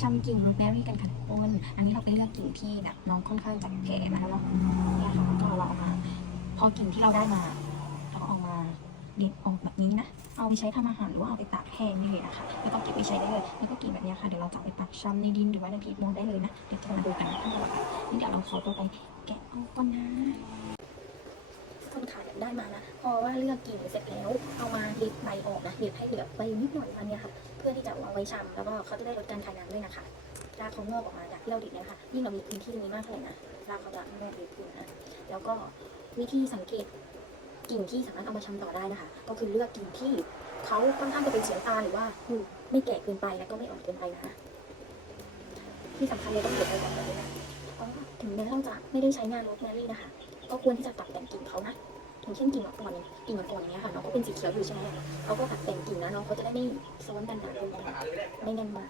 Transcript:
ชำกิ่งรูทแบรี่กันค่ะทุกคนอันนี้เราไปเลือกกิ่งที่แบบน้องค่อนข้างจะแก่นะคะแล้วเนี่ยค่ะก็เราเอามา พอกิ่งที่เราได้มาเราก็เอามาเด็ดออกแบบนี้นะเอาไปใช้ทำอาหารหรือว่าเอาไปตากแห้งได้เลยนะคะแล้วก็เก็บไปใช้ได้เลยแล้วก็กิ่งแบบเนี้ยค่ะเดี๋ยวเราจะไปปักชำในดินหรือว่าในพีทโมได้เลยนะเดี๋ยวจะมาดูกันนะนี่เดี๋ยวเราขอตัวไปแกะเอาก่อนนะต้นขา ได้มานะพอว่าเลือกกิ่งเสร็จแล้ว เอามาเด็ดใบออกนะเด็ดให้เหลือใบนิดหน่อยอันนี้ยค่ะเพื่อที่จะเอาไว้ชำแล้วก็เขาจะได้ลดการคายน้ำด้วยนะคะรากเขางอกออกมาจากที่เราด็ดเนี่ยค่ะยิ่งเรามีพื้นที่ตรงนี้มากเท่าไหร่นะรากเขาจะงอกเร็วขึ้นนะแล้วก็วิธีสังเกตกิ่งที่สามารถเอามาชำต่อได้นะคะ ก็คือเลือกกิ่งที่เขาค่อนข้างจะเป็นเสียงตาหรือว่าดูไม่แก่เกินไปแล้วก็ไม่อ่อนเกินไปนะที่สำคัญเลยต้องเด็ดไปก่อนเลยนะเพราะถึงแม้เราจะไม่ได้ใช้งานโรสแมรี่นะคะ ก็ควรที่จะตัดแต่งกิ่งเขานะ อย่างเช่นกิ่งอ่อนๆกิ่งอ่อนๆอย่างเงี้ยค่ะน้องก็เป็นสีเขียวอยู่ใช่ไหมเขาก็ตัดแต่งกิ่งนะน้องเขาจะได้ไม่ซ้อนกันหนาเกินไปไม่แน่นมาก